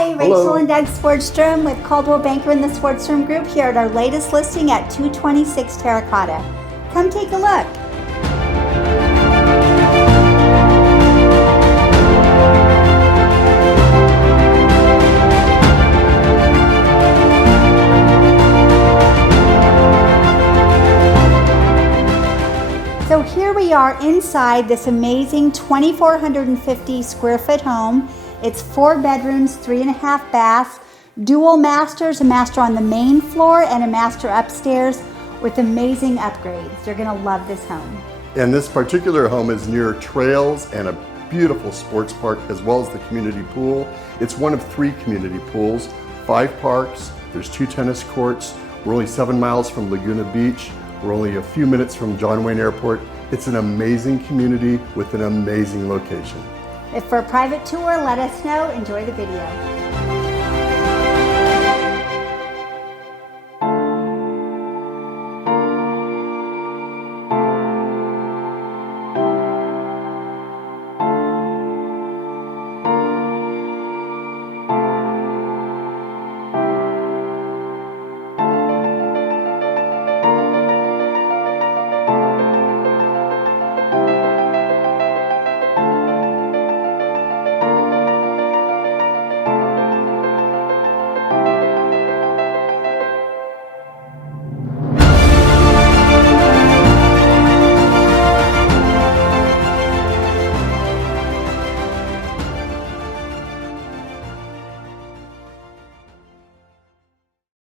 Hi, Rachel Hello. and Doug Swordstrom with Caldwell Banker and the Swordstrom Group here at our latest listing at 226 Terracotta. Come take a look. So here we are inside this amazing 2,450 square foot home. It's 4 bedrooms, 3.5 baths, dual masters, a master on the main floor and a master upstairs with amazing upgrades. You're gonna love this home. And this particular home is near trails and a beautiful sports park as well as the community pool. It's one of 3 community pools, 5 parks, there's 2 tennis courts. We're only 7 miles from Laguna Beach. We're only a few minutes from John Wayne Airport. It's an amazing community with an amazing location. If for a private tour, let us know. Enjoy the video.